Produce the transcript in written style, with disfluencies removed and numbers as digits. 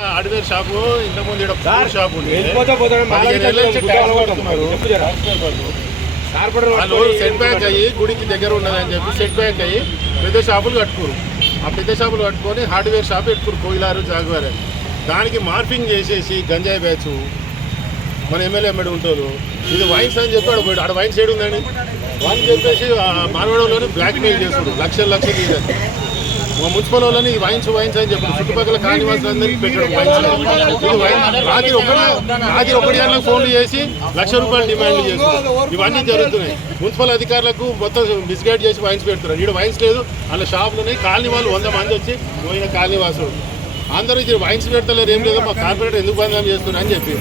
Hardware shop ఇంతకుముందు shop ఉంది. వాళ్ళు సెట్ బ్యాక్ అయ్యి గుడికి దగ్గర ఉన్నదని చెప్పి సెట్ బ్యాక్ అయ్యి పెద్ద షాపులు కట్టుకోరు. ఆ పెద్ద షాపులు కట్టుకొని హార్డ్వేర్ షాప్ పెట్టుకోరు. కోయిలారు జాగ్వార్ అని దానికి మార్పింగ్ చేసేసి గంజాయి బ్యాచ్ మన ఎమ్మెల్యే అమ్మడి ఉంటారు. ఇది వైన్స్ అని చెప్పాడు. ఆడ వైన్స్ ఏడు ఉందండి అని చెప్పేసి మార్వాడలోని బ్లాక్ మెయిల్ చేస్తాడు. లక్షలు ఇదని మా మున్సిపల్ వాళ్ళని వైన్స్ అని చెప్పాడు. చుట్టుపక్కల కానివాసులందరికీ పెట్టాడు వైన్స్. రాత్రి ఒకటి గంటలకు ఫోన్లు చేసి ₹1,00,000 డిమాండ్లు చేస్తారు. ఇవన్నీ జరుగుతున్నాయి. మున్సిపల్ అధికారులకు మొత్తం మిస్గైడ్ చేసి వైన్స్ పెడుతున్నారు. ఇక్కడ వైన్స్ లేదు, అలా షాపులు ఉన్నాయి. కాలనీ వాళ్ళు 100 మంది వచ్చి పోయిన కాలనీవాసులు అందరూ ఇది వైన్స్ పెడతలేరు, ఏం లేదు, మా కార్పొరేటర్ ఎందుకు బంధం చేస్తున్నారు అని చెప్పి